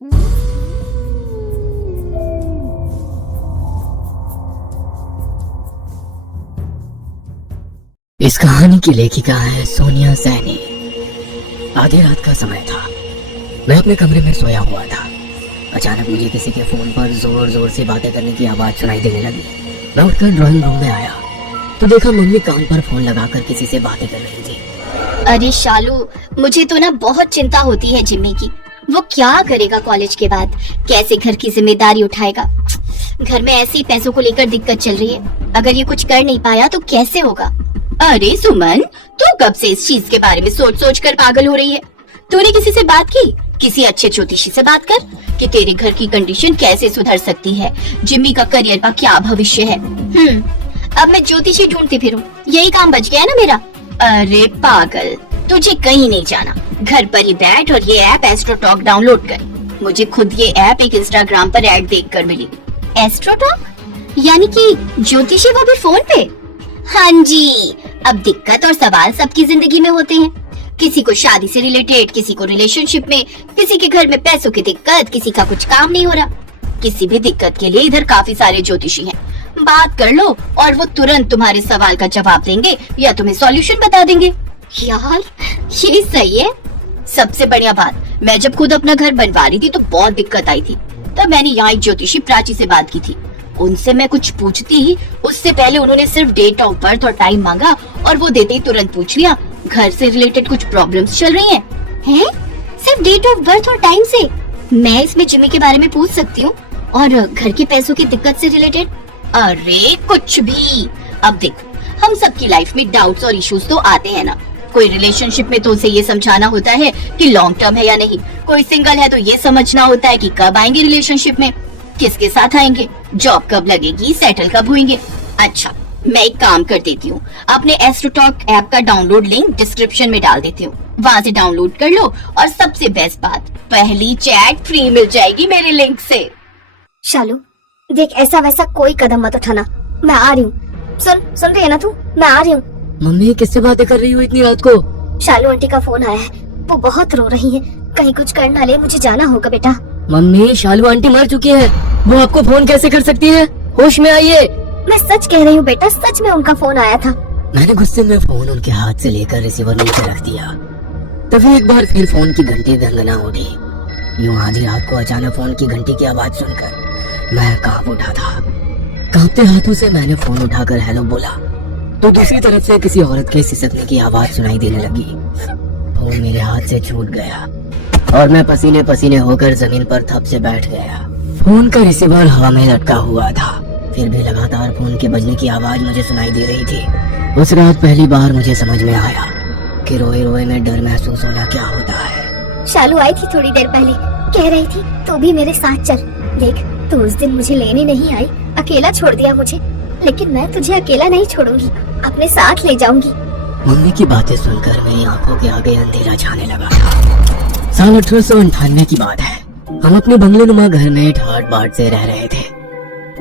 इस कहानी की लेखिका है सोनिया सैनी। आधी रात का समय था। मैं अपने कमरे में सोया हुआ था। अचानक मुझे किसी के फोन पर जोर जोर से बातें करने की आवाज सुनाई देने लगी। मैं उठकर ड्राइंग रूम में आया तो देखा मम्मी कान पर फोन लगाकर किसी से बातें कर रही थी। अरे शालू, मुझे तो ना बहुत चिंता होती है जिम्मी की। वो क्या करेगा कॉलेज के बाद, कैसे घर की जिम्मेदारी उठाएगा। घर में ऐसे ही पैसों को लेकर दिक्कत चल रही है। अगर ये कुछ कर नहीं पाया तो कैसे होगा। अरे सुमन, तू कब से इस चीज के बारे में सोच सोच कर पागल हो रही है? तूने किसी से बात की? किसी अच्छे ज्योतिषी से बात कर कि तेरे घर की कंडीशन कैसे सुधर सकती है, जिम्मी का करियर का क्या भविष्य है। अब मैं ज्योतिषी ढूंढती फिरूं, यही काम बच गया ना मेरा। अरे पागल, तुझे कहीं नहीं जाना। घर पर ही बैठ और ये ऐप एस्ट्रोटॉक डाउनलोड कर। मुझे खुद ये ऐप एक इंस्टाग्राम पर ऐड देखकर मिली। एस्ट्रोटॉक यानी कि ज्योतिषी, वो भी फोन पे? हाँ जी। अब दिक्कत और सवाल सबकी जिंदगी में होते हैं। किसी को शादी से रिलेटेड, किसी को रिलेशनशिप में, किसी के घर में पैसों की दिक्कत, किसी का कुछ काम नहीं हो रहा। किसी भी दिक्कत के लिए इधर काफी सारे ज्योतिषी हैं। बात कर लो और वो तुरंत तुम्हारे सवाल का जवाब देंगे या तुम्हें सॉल्यूशन बता देंगे। यार ये सही है। सबसे बढ़िया बात, मैं जब खुद अपना घर बनवा रही थी तो बहुत दिक्कत आई थी। तब मैंने यहाँ एक ज्योतिषी प्राची से बात की थी। उनसे मैं कुछ पूछती ही उससे पहले उन्होंने सिर्फ डेट ऑफ बर्थ और टाइम मांगा और वो देते ही तुरंत पूछ लिया घर से रिलेटेड कुछ प्रॉब्लम्स चल रही हैं। हैं? सिर्फ डेट ऑफ बर्थ और टाइम से? मैं इसमें जिम्मी के बारे में पूछ सकती हूँ और घर के पैसों की दिक्कत से रिलेटेड? अरे कुछ भी। अब देखो, हम सबकी लाइफ में डाउट्स और इश्यूज तो आते हैं ना। कोई रिलेशनशिप में तो उसे ये समझाना होता है कि लॉन्ग टर्म है या नहीं। कोई सिंगल है तो ये समझना होता है कि कब आएंगे रिलेशनशिप में, किसके साथ आएंगे, जॉब कब लगेगी, सेटल कब होंगे। अच्छा, मैं एक काम कर देती हूँ, अपने एस्ट्रोटॉक ऐप का डाउनलोड लिंक डिस्क्रिप्शन में डाल देती हूँ। वहाँ से डाउनलोड कर लो और सबसे बेस्ट बात, पहली चैट फ्री मिल जाएगी मेरे लिंक से। शालू देख, ऐसा वैसा कोई कदम मत उठाना, मैं आ रही हूँ। सुन रही है ना तू? मैं आ रही हूँ। मम्मी किससे बातें कर रही हो इतनी रात को? शालू आंटी का फोन आया है, वो बहुत रो रही है। कहीं कुछ कर ना ले, मुझे जाना होगा बेटा। मम्मी, शालू आंटी मर चुकी है, वो आपको फोन कैसे कर सकती है? होश में आइए। मैं सच कह रही हूँ बेटा, सच में उनका फोन आया था। मैंने गुस्से में फोन उनके हाथ से लेकर रिसीवर नीचे रख दिया। तभी एक बार फिर फोन की घंटी गनगना उठी। यूं आधी रात को अचानक फोन की घंटी की आवाज सुनकर मैं कांप उठा था। कांपते हाथों से मैंने फोन उठाकर हेलो बोला तो दूसरी तरफ से किसी औरत के सिसकने की आवाज सुनाई देने लगी। फोन मेरे हाथ से छूट गया और मैं पसीने पसीने होकर जमीन पर थप से बैठ गया। फोन का रिसीवर हवा में लटका हुआ था, फिर भी लगातार फोन के बजने की आवाज मुझे सुनाई दे रही थी। उस रात पहली बार मुझे समझ में आया कि रोए रोए में डर महसूस होना क्या होता है। शालू आई थी थोड़ी देर पहले, कह रही थी तू भी मेरे साथ चल। देख, तू उस दिन मुझे लेने नहीं आई, अकेला छोड़ दिया मुझे, लेकिन मैं तुझे अकेला नहीं छोड़ूंगी, अपने साथ ले जाऊंगी। मम्मी की बातें सुनकर मेरी आंखों के आगे अंधेरा छाने लगा था। साल 1898 की बात है। हम अपने बंगले नुमा घर में ठाट बाट से रह रहे थे।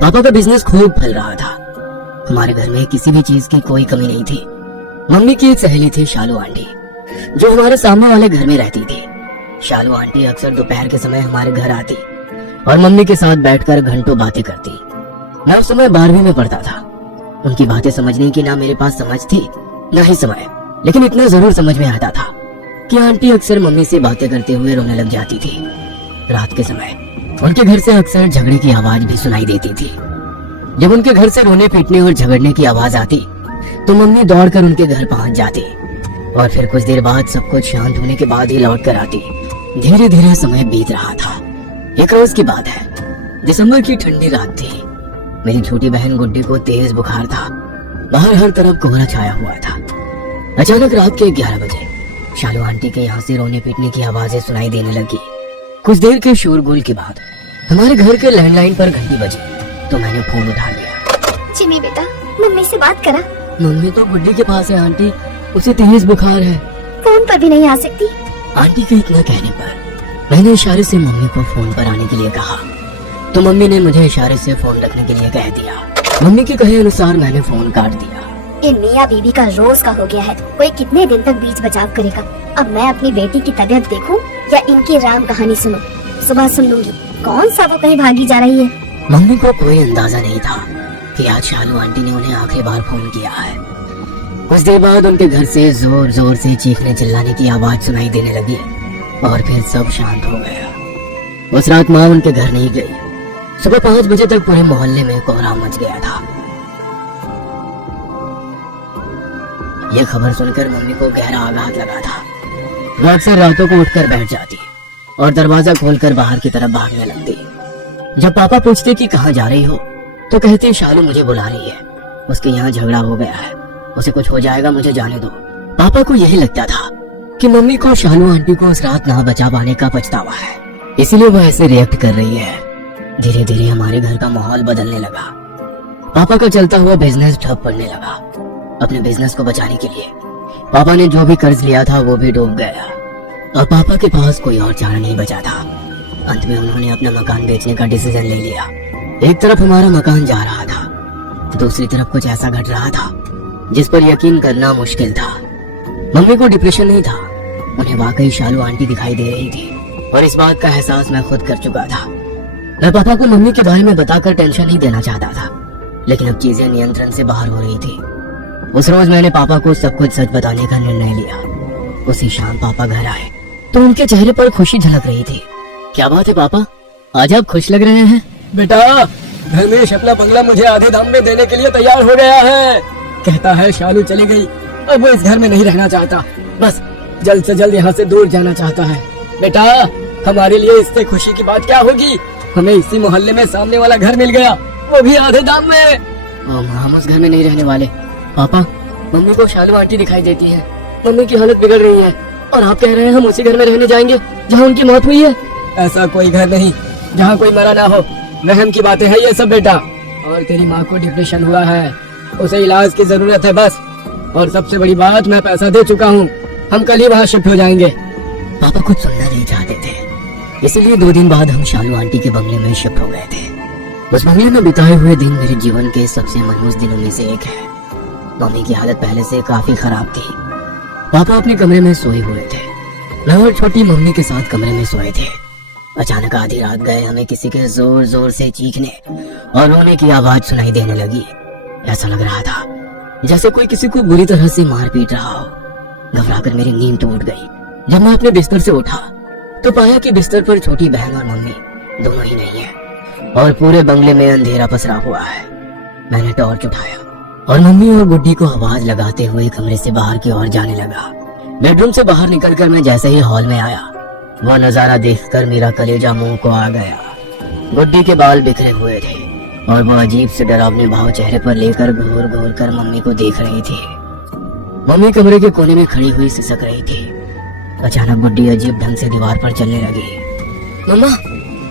पापा का बिजनेस खूब फल रहा था। हमारे घर में किसी भी चीज की कोई कमी नहीं थी। मम्मी की एक सहेली थी शालू आंटी, जो हमारे सामने वाले घर में रहती थी। शालू आंटी अक्सर दोपहर के समय हमारे घर आती और मम्मी के साथ बैठकर घंटों बातें करती। मैं उस समय 12वीं में पढ़ता था। उनकी बातें समझने की ना मेरे पास समझ थी ना ही समय, लेकिन इतना जरूर समझ में आता था कि आंटी अक्सर मम्मी से बातें करते हुए रोने लग जाती थी। रात के समय उनके घर से अक्सर झगड़े की आवाज भी सुनाई देती थी। जब उनके घर से रोने पीटने और झगड़ने की आवाज आती तो मम्मी दौड़कर उनके घर पहुंच जाती और फिर कुछ देर बाद सब कुछ शांत होने के बाद ही लौट कर आती। धीरे धीरे समय बीत रहा था। एक रोज की बात है, दिसंबर की ठंडी रात थी। मेरी छोटी बहन गुड्डी को तेज बुखार था। बाहर हर तरफ कोहरा छाया हुआ था। अचानक रात के 11 बजे शालू आंटी के यहाँ से रोने पीटने की आवाजें सुनाई देने लगी। कुछ देर के शोरगुल के बाद हमारे घर के लैंडलाइन पर घंटी बजी तो मैंने फोन उठा लिया। जिमी बेटा, मम्मी से बात करा। मम्मी तो गुड्डी के पास है आंटी, उसे तेज बुखार है। फोन पर भी नहीं आ सकती? आंटी के इतना कहने पर मैंने इशारे से मम्मी को फोन पर आने के लिए कहा तो मम्मी ने मुझे इशारे से फोन रखने के लिए कह दिया। मम्मी के कहे अनुसार मैंने फोन काट दिया। ये मियाँ बीवी का रोज का हो गया है, कोई कितने दिन तक बीच बचाव करेगा। अब मैं अपनी बेटी की तबीयत देखूं या इनकी राम कहानी सुनूं? सुबह सुन लूंगी कौन सा वो कहीं भागी जा रही है। मम्मी को कोई अंदाजा नहीं था कि आज शालू आंटी ने उन्हें आखिरी बार फोन किया है। कुछ देर बाद उनके घर से जोर जोर से चीखने चिल्लाने की आवाज सुनाई देने लगी और फिर सब शांत हो गया। उस रात माँ उनके घर नहीं गई। सुबह 5 बजे तक पूरे मोहल्ले में कोहराम मच गया था। यह खबर सुनकर मम्मी को गहरा आघात लगा था। वो अक्सर रातों को उठकर बैठ जाती और दरवाजा खोलकर बाहर की तरफ भागने लगती। जब पापा पूछते कि कहाँ जा रही हो तो कहती शालू मुझे बुला रही है, उसके यहाँ झगड़ा हो गया है, उसे कुछ हो जाएगा, मुझे जाने दो। पापा को यही लगता था कि मम्मी को शालू आंटी को उस रात ना बचा पाने का पछतावा है, इसीलिए वो ऐसे रिएक्ट कर रही है। धीरे धीरे हमारे घर का माहौल बदलने लगा। पापा का चलता हुआ बिजनेस ठप पड़ने लगा। अपने बिजनेस को बचाने के लिए पापा ने जो भी कर्ज लिया था वो भी डूब गया और पापा के पास कोई और चारा नहीं बचा था। अंत में उन्होंने अपना मकान बेचने का डिसीजन ले लिया। एक तरफ हमारा मकान जा रहा था, दूसरी तरफ कुछ ऐसा घट रहा था जिस पर यकीन करना मुश्किल था। मम्मी को डिप्रेशन नहीं था, उन्हें वाकई शालू आंटी दिखाई दे रही थी और इस बात का एहसास मैं खुद कर चुका था। मैं पापा को मम्मी के बारे में बताकर टेंशन नहीं देना चाहता था, लेकिन अब चीजें नियंत्रण से बाहर हो रही थी। उस रोज मैंने पापा को सब कुछ सच बताने का निर्णय लिया। उसी शाम पापा घर आए तो उनके चेहरे पर खुशी झलक रही थी। क्या बात है पापा, आज आप खुश लग रहे हैं? बेटा, धर्मेश अपना बंगला मुझे आधे दाम में देने के लिए तैयार हो गया है। कहता है शालू चली गई, अब वो इस घर में नहीं रहना चाहता, बस जल्द से जल्द यहाँ से दूर जाना चाहता है। बेटा, हमारे लिए इससे खुशी की बात क्या होगी? हमें इसी मोहल्ले में सामने वाला घर मिल गया, वो भी आधे दाम में। हम उस घर में नहीं रहने वाले। पापा, मम्मी को शालू आंटी दिखाई देती है, मम्मी की हालत बिगड़ रही है और आप कह रहे हैं हम उसी घर में रहने जाएंगे जहाँ उनकी मौत हुई है? ऐसा कोई घर नहीं जहाँ कोई मरा ना हो। वहम की बातें हैं ये सब बेटा। और तेरी माँ को डिप्रेशन हुआ है, उसे इलाज की जरूरत है बस। और सबसे बड़ी बात, मैं पैसा दे चुका हूँ, हम कल ही वहाँ शिफ्ट हो जाएंगे। पापा कुछ सुनना नहीं चाहते थे, इसीलिए 2 दिन बाद हम शालू आंटी के बंगले में शिफ्ट हो गए थे। उस बंगले में बिताए हुए दिन मेरे जीवन के सबसे मनहूस दिनों में से एक है। मम्मी की हालत पहले से काफी खराब थी। पापा अपने कमरे में सोए हुए थे, मैं और छोटी मम्मी के साथ कमरे में सोए थे। अचानक आधी रात गए हमें किसी के जोर जोर से चीखने और रोने की आवाज सुनाई देने लगी। ऐसा लग रहा था जैसे कोई किसी को बुरी तरह से मार पीट रहा हो। घबराकर मेरी नींद टूट गई। जब मैं अपने बिस्तर से उठा तो पाया कि बिस्तर पर छोटी बहन और मम्मी दोनों ही नहीं है और पूरे बंगले में अंधेरा पसरा हुआ है। मैंने टॉर्च उठाया और मम्मी और गुड्डी को आवाज लगाते हुए कमरे से बाहर की ओर जाने लगा। बेडरूम से बाहर निकलकर मैं जैसे ही हॉल में आया, वह नजारा देखकर मेरा कलेजा मुंह को आ गया। गुड्डी के बाल बिखरे हुए थे और वो अजीब से डरावने भाव चेहरे पर लेकर घूर घूर कर मम्मी को देख रही थी। मम्मी कमरे के कोने में खड़ी हुई सिसक रही थी। अचानक गुड्डी अजीब ढंग से दीवार पर चलने लगी। मम्मा,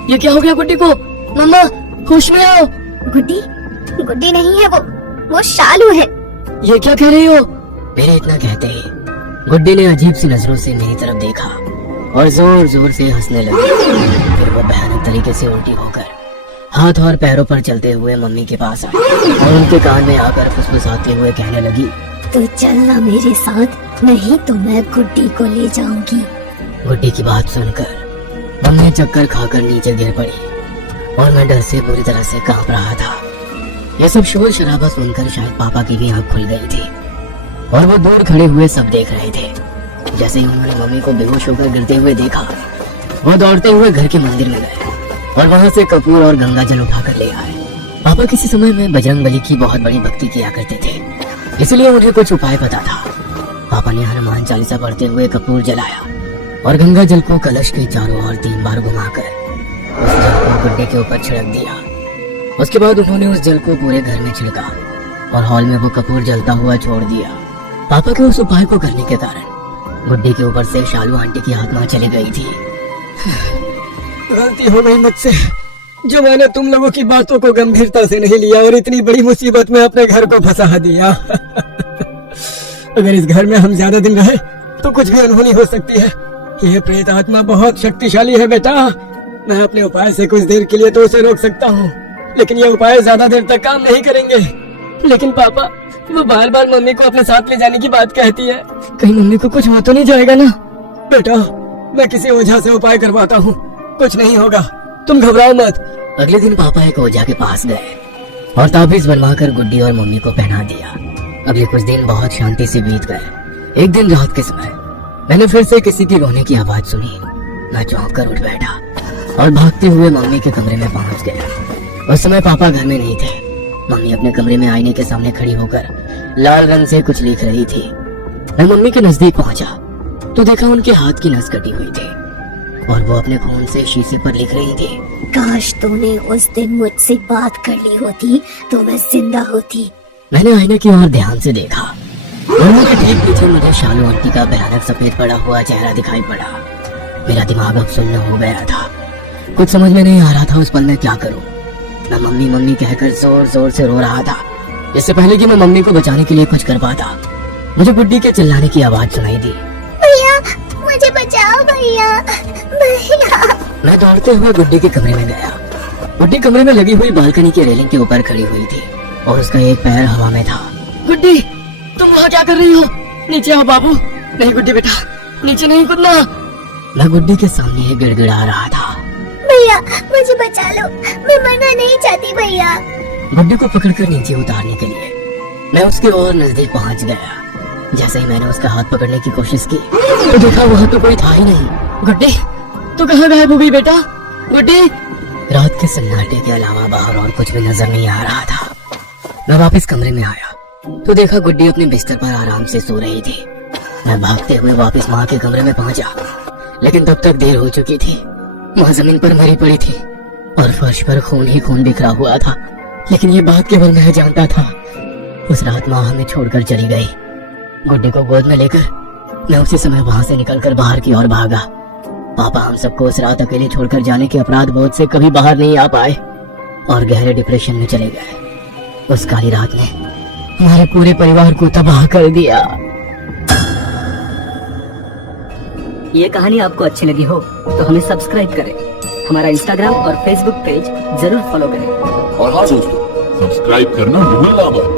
ये क्या हो गया गुड्डी को? मम्मा, होश में आओ। गुड्डी, गुड्डी नहीं है वो शालू है। ये क्या कह रही हो? मेरे इतना कहते ही गुड्डी ने अजीब सी नजरों से मेरी तरफ देखा और जोर जोर से हंसने लगी। फिर वो भयानक तरीके से उल्टी होकर हाथ और पैरों पर चलते हुए मम्मी के पास आई और उनके कान में आकर फुसफुसाते हुए कहने लगी, तू चलना मेरे साथ, नहीं तो मैं गुड्डी को ले जाऊंगी। गुड्डी की बात सुनकर मम्मी चक्कर खाकर नीचे गिर पड़ी और मैं डर से पूरी तरह से कांप रहा था। यह सब शोर शराबा सुनकर शायद पापा की भी आंख खुल गई थी और वो दूर खड़े हुए सब देख रहे थे। जैसे ही उन्होंने मम्मी को बेहोश होकर गिरते हुए देखा, वो दौड़ते हुए घर के मंदिर में गए और वहां से कपूर और गंगा जल उठाकर ले आए। पापा किसी समय में बजरंगबली की बहुत बड़ी भक्ति किया करते थे, इसलिए उन्हें कुछ उपाय पता था। पापा ने हनुमान चालीसा पढ़ते हुए कपूर जलाया और गंगा जल को कलश के चारों ओर 3 बार घुमाकर उस जल को गुड्डे के ऊपर छिड़क दिया। उसके बाद उन्होंने उस जल को पूरे घर में छिड़का और हॉल में वो कपूर जलता हुआ छोड़ दिया। पापा के उस उपाय को करने के कारण गुड्डे के ऊपर से शालू आंटी की आत्मा चली गई थी। गलती हो गई मुझसे, जो मैंने तुम लोगों की बातों को गंभीरता से नहीं लिया और इतनी बड़ी मुसीबत में अपने घर को फंसा दिया। अगर इस घर में हम ज्यादा दिन रहे तो कुछ भी अनहोनी हो सकती है। ये प्रेत आत्मा बहुत शक्तिशाली है बेटा। मैं अपने उपाय से कुछ देर के लिए तो उसे रोक सकता हूँ, लेकिन ये उपाय ज्यादा देर तक काम नहीं करेंगे। लेकिन पापा, वो बार बार मम्मी को अपने साथ ले जाने की बात कहती है। कहीं मम्मी को कुछ हो तो नहीं जाएगा ना? बेटा, मैं किसी ओझा से उपाय करवाता हूँ, कुछ नहीं होगा, तुम घबराओ मत। अगले दिन पापा एक ओझा के पास गए और ताबीज बनवाकर गुड्डी और मम्मी को पहना दिया। अगले कुछ दिन बहुत शांति से बीत गए। एक दिन रात के समय मैंने फिर से किसी की रोने की आवाज सुनी। मैं चौंक कर उठ बैठा और भागते हुए मम्मी के कमरे में पहुंच गया। उस समय पापा घर में नहीं थे। मम्मी अपने कमरे में आईने के सामने खड़ी होकर लाल रंग से कुछ लिख रही थी। मैं मम्मी के नजदीक पहुंचा तो देखा उनके हाथ की नस कटी हुई थी और वो अपने खून से शीशे पर लिख रही थी। काश तूने उस दिन मुझसे बात कर ली होती तो मैं जिंदा होती। मैंने आईने की ओर ध्यान से देखा। मम्मी के ठीक पीछे मुझे शालू आंटी का भयानक सफेद पड़ा हुआ चेहरा दिखाई पड़ा। मेरा दिमाग अब सुन्न हो गया था। कुछ समझ में नहीं आ रहा था उस पल में क्या करूं। मैं मम्मी मम्मी कहकर जोर जोर से रो रहा था। इससे पहले कि मैं मम्मी को बचाने के लिए कुछ कर पाता, मुझे गुड्डी के चिल्लाने की आवाज सुनाई दी। भैया मुझे बचाओ भैया, भैया। मैं दौड़ते हुए गुड्डी के कमरे में गया। गुड्डी कमरे में लगी हुई बालकनी की रेलिंग के ऊपर खड़ी हुई थी और उसका एक पैर हवा में था। गुड्डी, तुम वहाँ क्या कर रही हो? नीचे आओ बाबू। नहीं गुड्डी बेटा, नीचे नहीं कूदना। मैं गुड्डी के सामने गिड़गिड़ा रहा था। भैया मुझे बचा लो, मैं मरना नहीं चाहती भैया। गुड्डी को पकड़कर नीचे उतारने के लिए मैं उसके और नजदीक पहुंच गया। जैसे ही मैंने उसका हाथ पकड़ने की कोशिश की तो देखा वहाँ तो कोई था ही नहीं। गुड्डी, तू कहाँ गायब हो गई बेटा? गुड्डी। रात के सन्नाटे के अलावा बाहर और कुछ भी नजर नहीं आ रहा था। मैं वापस कमरे में आया तो देखा गुड्डी अपने बिस्तर पर आराम से सो रही थी। मैं भागते हुए वापस माँ के कमरे में पहुंचा, लेकिन तब तक देर हो चुकी थी। माँ जमीन पर मरी पड़ी थी और फर्श पर खून ही खून बिखरा हुआ था। लेकिन ये बात केवल मैं जानता था। उस रात माँ हमें छोड़कर चली गई। गुड्डी को गोद में लेकर मैं उसी समय वहां से निकलकर बाहर की ओर भागा। पापा हम सबको उस रात अकेले छोड़कर जाने के अपराध बोध से कभी बाहर नहीं आ पाए और गहरे डिप्रेशन में चले गए। उस काली रात ने हमारे पूरे परिवार को तबाह कर दिया। ये कहानी आपको अच्छी लगी हो तो हमें सब्सक्राइब करें, हमारा इंस्टाग्राम और फेसबुक पेज जरूर फॉलो करें। और हाँ दोस्तों, सब्सक्राइब करना भूलना मत।